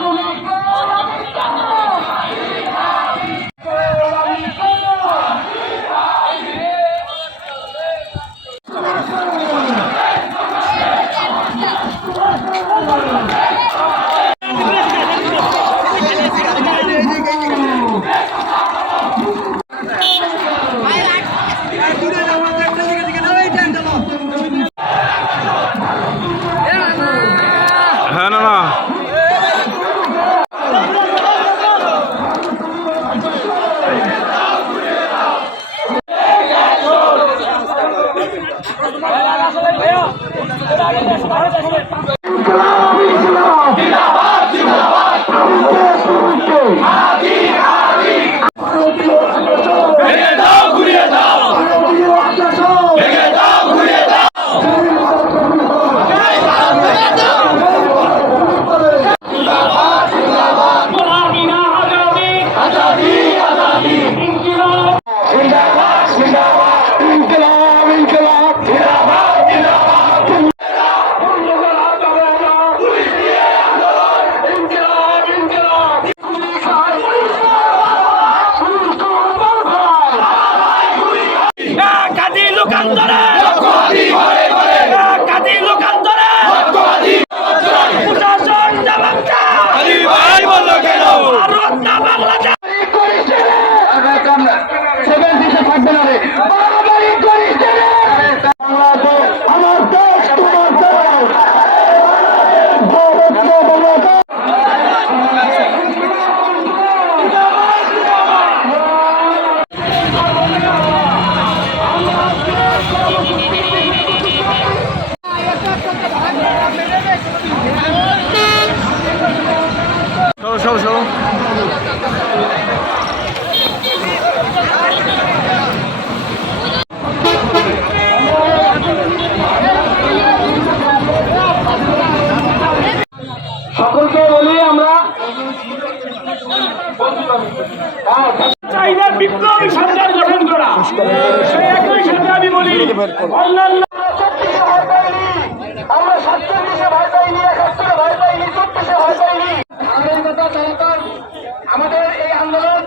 Oh, my God. よろしくお願。থাকবে চাহিদা বিপ্লবী সরকার করা। সেই একই সাথে আমি বলি অন্যান্য আমরা সাতচল্লিশে ভয় পাইনি পাইনি চব্বিশে ভয় পাইনি চলাকাল আমাদের এই আন্দোলন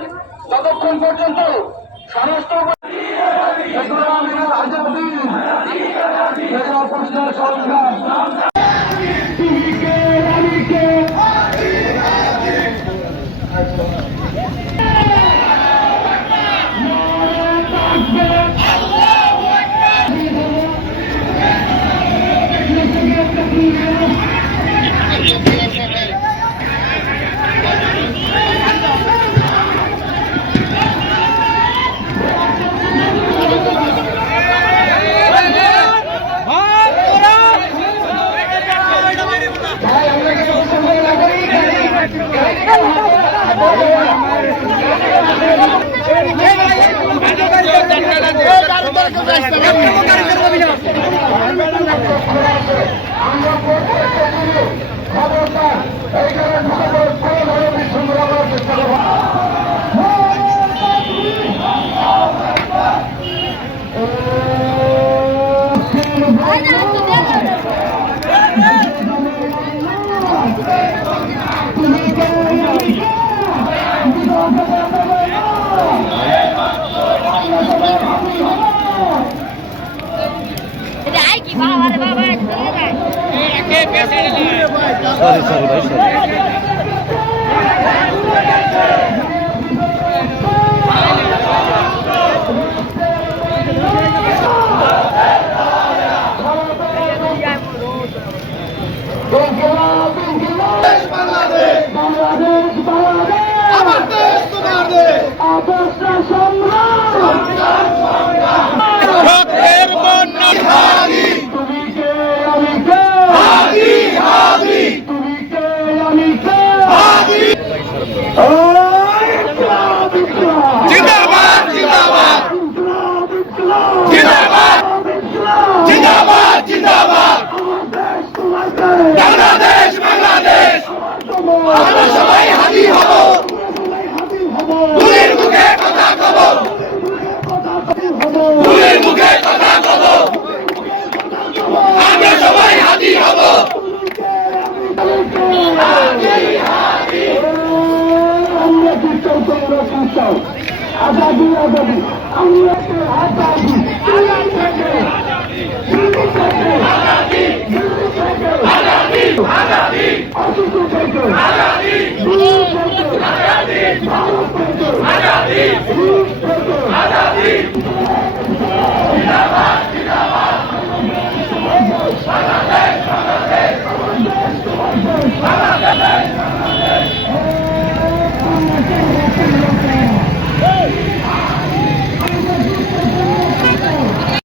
যতক্ষণ পর্যন্ত সমস্ত Ay, Nós também. Sorry sorry ভাই সরি আমরা সবাই হাজির হব। ভুলের মুখে কথা কব। ভুলের মুখে কথা কব। আমরা সবাই হাজির হব। আজাদি আজাদি। আমরা আজাদি। আজাদি। আজাদি। আজাদি। আজাদি!